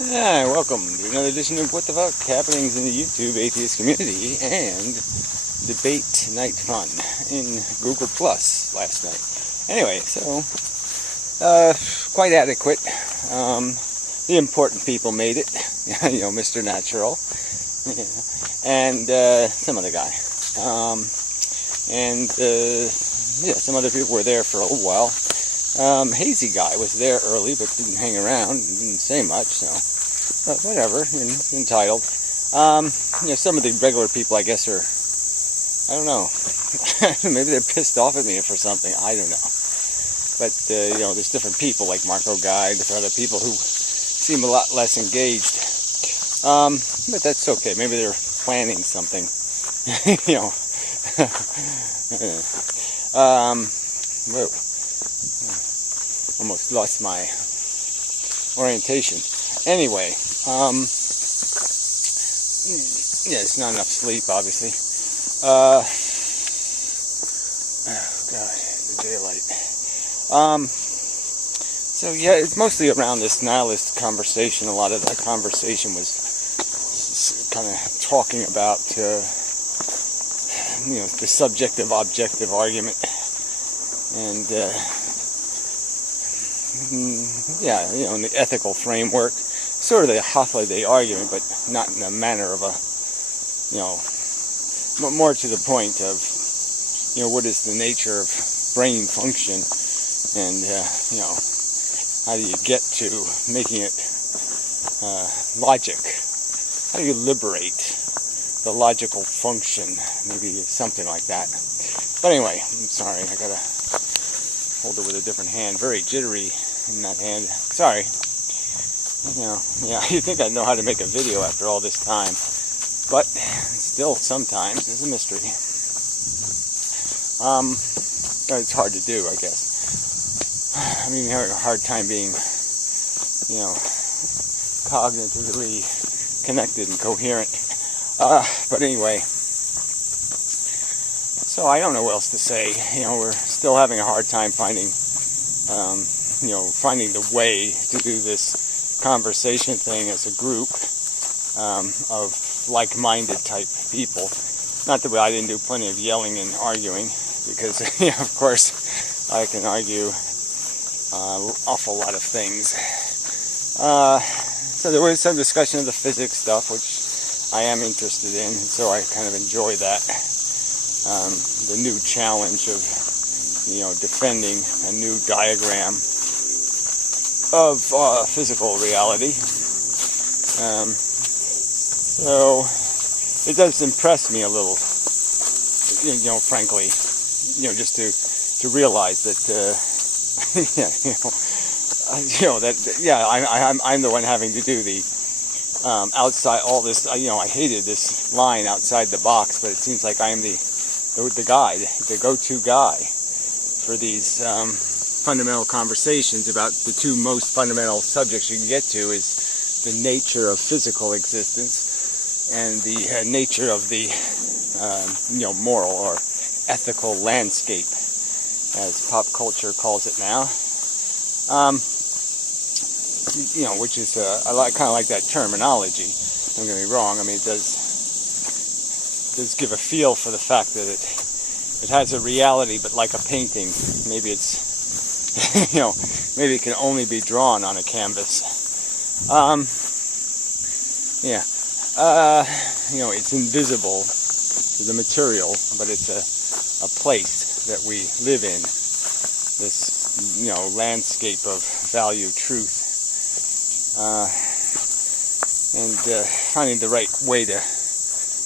Hi, welcome to another edition of What the Fuck Happenings in the YouTube Atheist Community and Debate Night Fun in Google Plus last night. Anyway, so, quite adequate. The important people made it, you know, Mr. Natural, and some other guy. Yeah, some other people were there for a little while. Hazy guy was there early, but didn't hang around, didn't say much, so, but whatever, entitled. You know, some of the regular people, I guess, are, I don't know, maybe they're pissed off at me for something, I don't know. But, you know, there's different people, like Marco Guy, different other people who seem a lot less engaged. But that's okay, maybe they're planning something, you know. Whoa. Almost lost my orientation. Anyway, yeah, it's not enough sleep, obviously. Oh God, the daylight. So yeah, it's mostly around this nihilist conversation. A lot of that conversation was kind of talking about, you know, the subjective-objective argument, and yeah, you know, in the ethical framework, sort of the Hoffa argument, but not in a manner of a, you know, more to the point of, you know, what is the nature of brain function, and you know, how do you get to making it logic? How do you liberate the logical function? Maybe something like that. But anyway, I'm sorry, I gotta hold it with a different hand. Very jittery in that hand. Sorry. You know, yeah, you think I know how to make a video after all this time, but still sometimes it's a mystery. It's hard to do, I guess. I mean, having a hard time being, you know, cognitively connected and coherent. But anyway, so I don't know what else to say. You know, we're still having a hard time finding, you know, finding the way to do this conversation thing as a group of like-minded type people. Not that I didn't do plenty of yelling and arguing, because, you know, of course, I can argue an awful lot of things. So there was some discussion of the physics stuff, which I am interested in, and so I kind of enjoy that. The new challenge of, you know, defending a new diagram of physical reality. So it does impress me a little, you know, frankly, you know, just to realize that, yeah, you know, that, yeah, I'm the one having to do the outside all this. You know, I hated this line outside the box, but it seems like I am the guy, the go-to guy for these fundamental conversations about the two most fundamental subjects you can get to is the nature of physical existence and the nature of the you know, moral or ethical landscape, as pop culture calls it now. You know, which is I kind of like that terminology. Don't get me wrong. I mean, it does give a feel for the fact that it has a reality, but like a painting, maybe it's, you know, maybe it can only be drawn on a canvas. Yeah, you know, it's invisible to the material, but it's a place that we live in. This, you know, landscape of value, truth, and finding the right way to,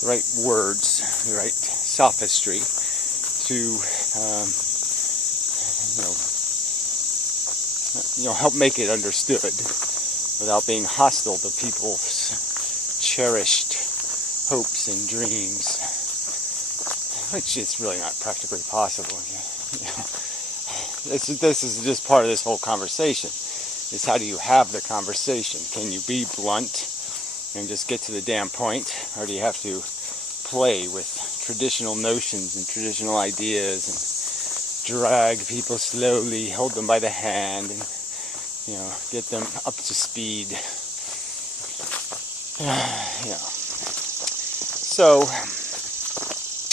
the right words, the right sophistry to, you know, help make it understood without being hostile to people's cherished hopes and dreams, which is really not practically possible. You know, this is just part of this whole conversation. Is how do you have the conversation? Can you be blunt and just get to the damn point, or do you have to play with traditional notions and traditional ideas and drag people slowly, hold them by the hand, and, you know, get them up to speed Yeah. So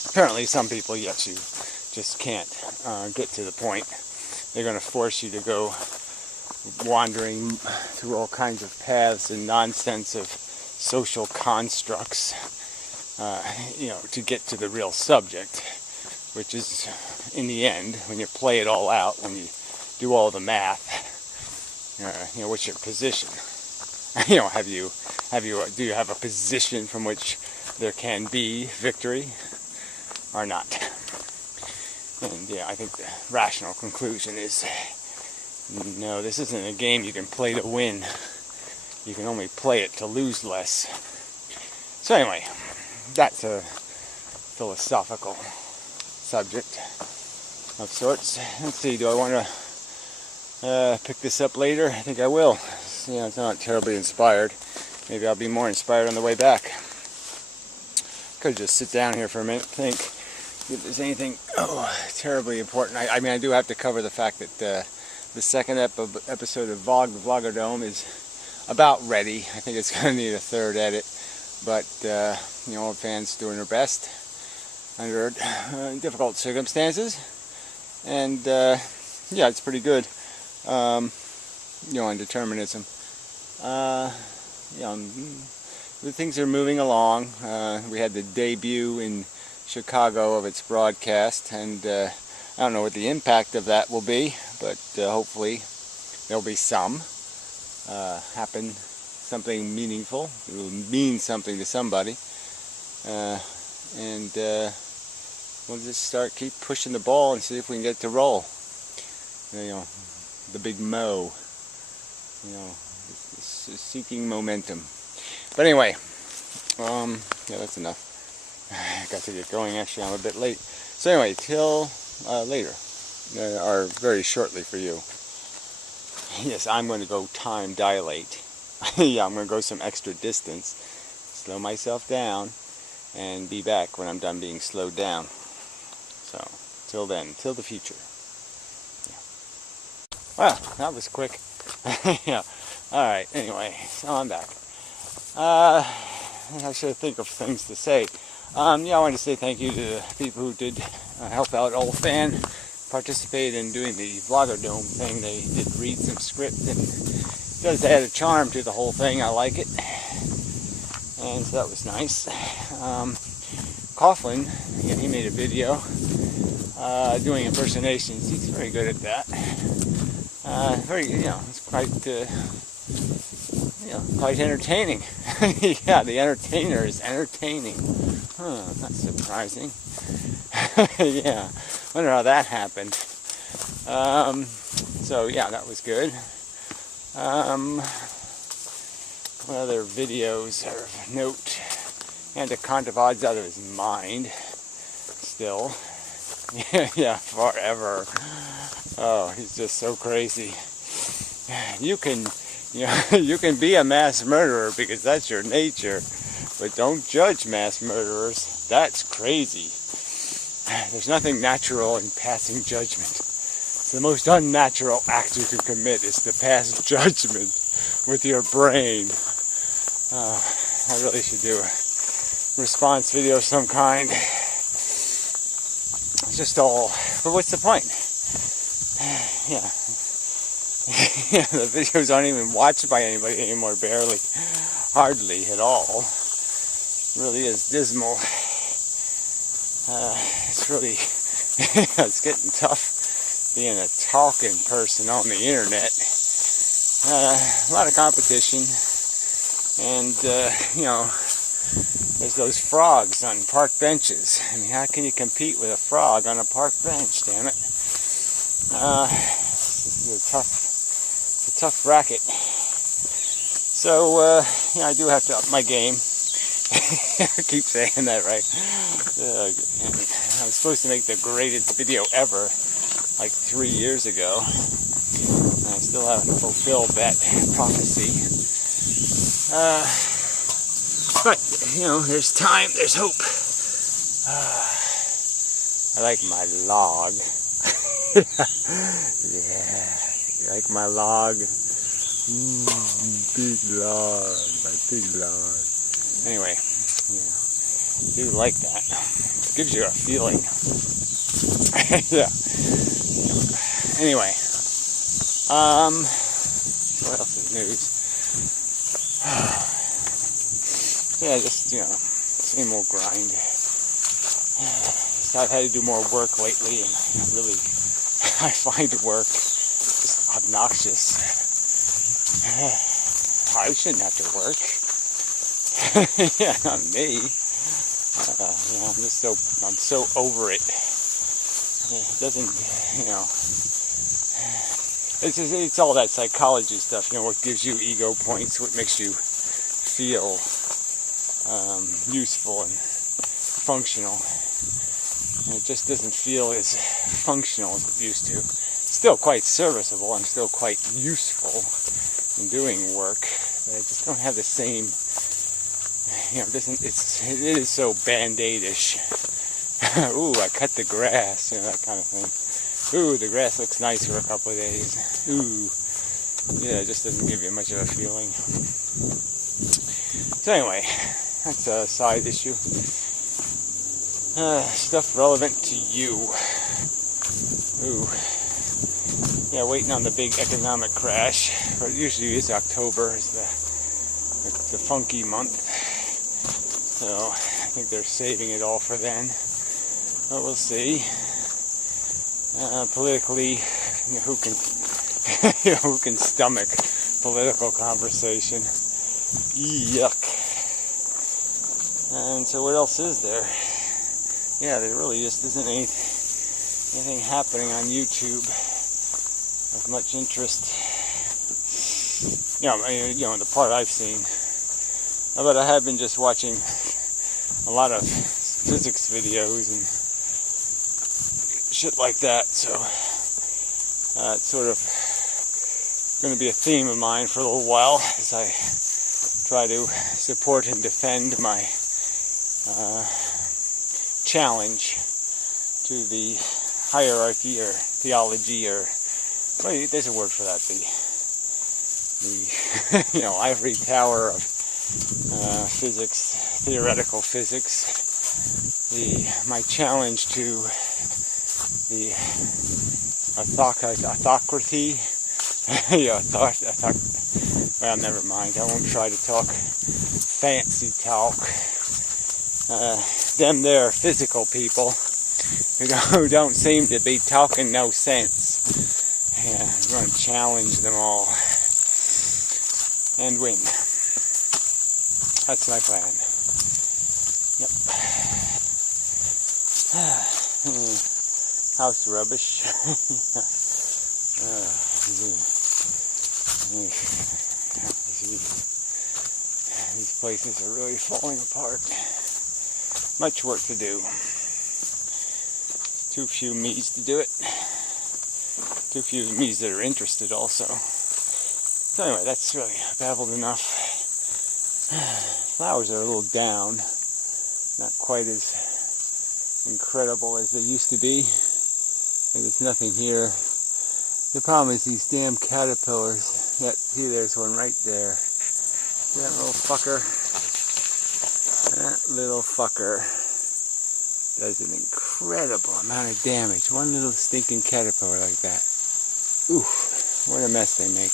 apparently some people, yes, you just can't get to the point. They're going to force you to go wandering through all kinds of paths and nonsense of social constructs, to get to the real subject, which is, in the end, when you play it all out, when you do all the math, what's your position? Do you have a position from which there can be victory or not? And yeah, I think the rational conclusion is, no, this isn't a game you can play to win. You can only play it to lose less. So anyway, that's a philosophical subject of sorts. Let's see, do I want to pick this up later? I think I will. It's not terribly inspired. Maybe I'll be more inspired on the way back. Could just sit down here for a minute, think if there's anything terribly important. I mean, I do have to cover the fact that the second episode of Vlogerdome is about ready. I think it's going to need a third edit, but all fans doing their best under difficult circumstances, and yeah, it's pretty good. On determinism. The things are moving along. We had the debut in Chicago of its broadcast, and I don't know what the impact of that will be, but hopefully there'll be some. Happen something meaningful. It will mean something to somebody. And we'll just keep pushing the ball and see if we can get it to roll. The big mo. Seeking momentum. But anyway, yeah, that's enough. I got to get going. Actually, I'm a bit late. So anyway, till later, or very shortly for you. Yes, I'm going to go time dilate. Yeah, I'm going to go some extra distance, slow myself down, and be back when I'm done being slowed down. So, till then, till the future. Well, that was quick. Yeah. Alright, anyway, so I'm back. I should think of things to say. I wanted to say thank you to the people who did help out Old Fan, participate in doing the Vlogerdome thing. They did read some script, and it does add a charm to the whole thing. I like it. And so that was nice. Coughlin, he made a video doing impersonations. He's very good at that. It's quite entertaining. Yeah, the entertainer is entertaining. That's surprising. Yeah, wonder how that happened. So yeah, that was good. What other videos are of note? And the Contavod's out of his mind. Still. Yeah, forever. Oh, he's just so crazy. You can be a mass murderer because that's your nature, but don't judge mass murderers. That's crazy. There's nothing natural in passing judgment. It's the most unnatural act you can commit is to pass judgment with your brain. I really should do a response video of some kind. It's just all, but what's the point? Yeah. Yeah, the videos aren't even watched by anybody anymore, barely, hardly at all. It really is dismal. It's really, it's getting tough being a talking person on the internet. A lot of competition, and there's those frogs on park benches. I mean, how can you compete with a frog on a park bench, damn it? It's a tough racket. So, I do have to up my game. I keep saying that, right? I was supposed to make the greatest video ever, like 3 years ago. I still haven't fulfilled that prophecy. But, there's time, there's hope. I like my log. Yeah, you like my log? big lard, my big lard. Anyway, yeah, I do like that. It gives you a feeling. Yeah. Anyway, what else is news? Yeah, just, same old grind. I've had to do more work lately, and I find work just obnoxious. I shouldn't have to work. Yeah, not me. I'm so over it. It doesn't, it's all that psychology stuff, what gives you ego points, what makes you feel useful and functional. And it just doesn't feel as functional as it used to. Still quite serviceable, I'm still quite useful in doing work, but I just don't have the same, it is so band-aid-ish. Ooh, I cut the grass, that kind of thing. Ooh, the grass looks nice for a couple of days. Ooh, yeah, it just doesn't give you much of a feeling. So anyway, that's a side issue. Stuff relevant to you. Ooh. Yeah, waiting on the big economic crash. But it usually is October, is the funky month. So I think they're saving it all for then. But we'll see. Politically, who can who can stomach political conversation? Yuck. And so what else is there? Yeah, there really just isn't anything happening on YouTube of much interest. The part I've seen. But I have been just watching a lot of physics videos and shit like that, so it's sort of going to be a theme of mine for a little while as I try to support and defend my challenge to the hierarchy or theology, or well, there's a word for that, the ivory tower of physics, theoretical physics, my challenge to the autocracy. Well, never mind. I won't try to talk fancy talk. Them there physical people who don't seem to be talking no sense. Yeah, I'm going to challenge them all and win. That's my plan. Yep. House rubbish. These places are really falling apart. Much work to do. Too few me's to do it. Too few me's that are interested also. So anyway, that's really babbled enough. Flowers are a little down. Not quite as incredible as they used to be. And there's nothing here. The problem is these damn caterpillars. Yep, see, there's one right there. See that little fucker? That little fucker does an incredible amount of damage. One little stinking caterpillar like that. Ooh, what a mess they make.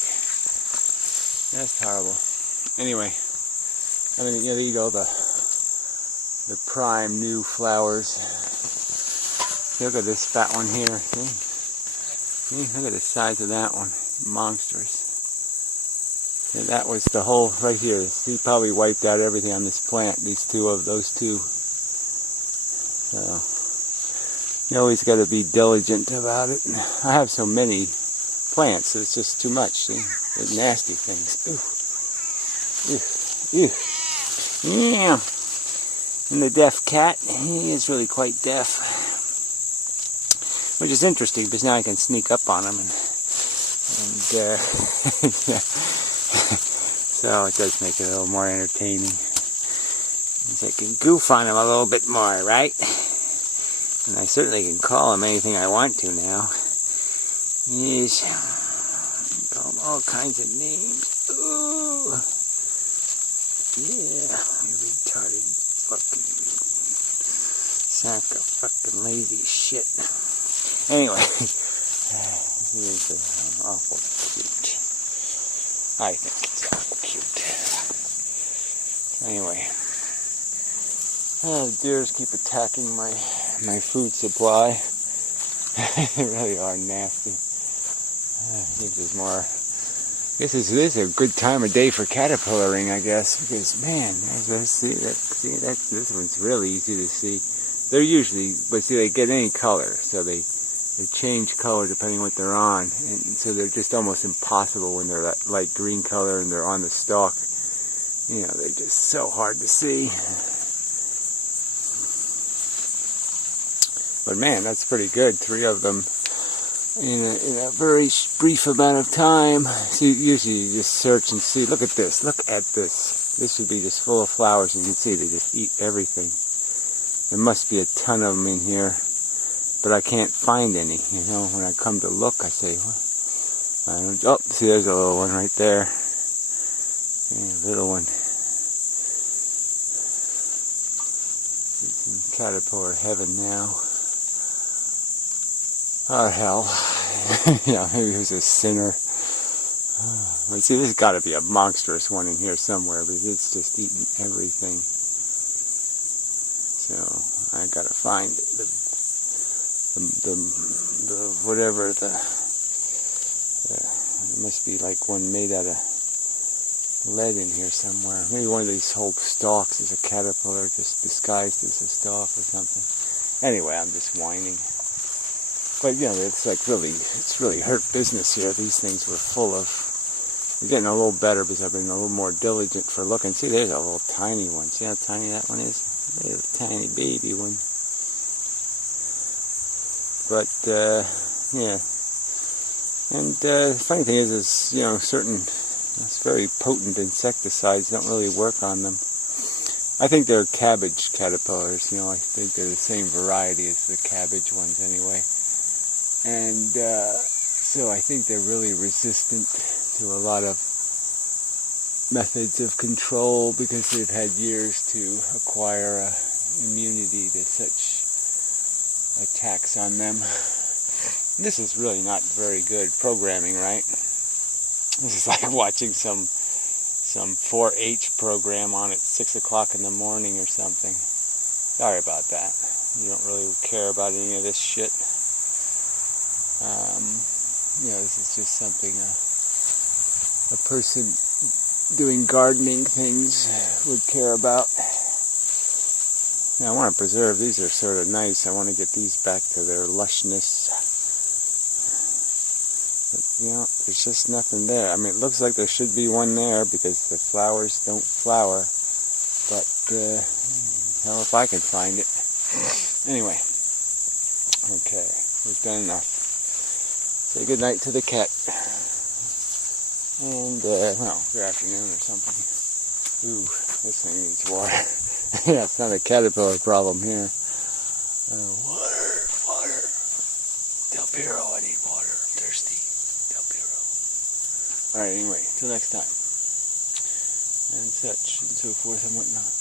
That's horrible. Anyway, I'm gonna eat all the prime new flowers. Look at this fat one here. See, look at the size of that one. Monstrous. And that was the whole right here. He probably wiped out everything on this plant. Those two. So you always got to be diligent about it. I have so many plants, so it's just too much. See, they're nasty things. Ooh, ooh, yeah. And the deaf cat, he is really quite deaf, which is interesting because now I can sneak up on him and yeah. So it does make it a little more entertaining. I can goof on him a little bit more, right? And I certainly can call him anything I want to now. Yes. Call him all kinds of names. Ooh. Yeah, you retarded fucking sack of fucking lazy shit. Anyway, he is awful cute. I think it's awful cute. Anyway, the deers keep attacking my food supply. They really are nasty. I think there's more. This is a good time of day for caterpillaring, I guess, because man, this one's really easy to see. They're usually, but see, they get any color, so they change color depending on what they're on, and so they're just almost impossible when they're that light green color and they're on the stalk. You know, they're just so hard to see. But man, that's pretty good. 3 of them in a very brief amount of time. See, usually you just search and see. Look at this. Look at this. This should be just full of flowers. You can see they just eat everything. There must be a ton of them in here, but I can't find any. You know, when I come to look, I say, well, I don't. Oh, see, there's a little one right there. Yeah, little one. It's in caterpillar heaven now. Oh, hell. Yeah, maybe he was a sinner. But see, there's got to be a monstrous one in here somewhere, because it's just eating everything. So, I got to find the whatever, it must be like one made out of lead in here somewhere. Maybe one of these whole stalks is a caterpillar just disguised as a stalk or something. Anyway, I'm just whining. But, you know, it's really hurt business here. These things were full of. We're getting a little better because I've been a little more diligent for looking. See, there's a little tiny one. See how tiny that one is? There's a tiny baby one. But, yeah. And the funny thing is, you know, certain very potent insecticides don't really work on them. I think they're cabbage caterpillars. You know, I think they're the same variety as the cabbage ones anyway. And so I think they're really resistant to a lot of methods of control because they've had years to acquire immunity to such attacks on them. This is really not very good programming, right? This is like watching some 4-H program on at 6 o'clock in the morning or something. Sorry about that. You don't really care about any of this shit. You know, this is just something a person doing gardening things would care about. Now, I want to preserve, these are sort of nice. I want to get these back to their lushness. But, you know, there's just nothing there. I mean, it looks like there should be one there because the flowers don't flower. But, hell if I can find it. Anyway. Okay, we've done enough. Say good night to the cat. And, well, good afternoon or something. Ooh, this thing needs water. Yeah, it's not a caterpillar problem here. Water. Del Piero, I need water. I'm thirsty. Del Piero. Alright, anyway, till next time. And such, and so forth and whatnot.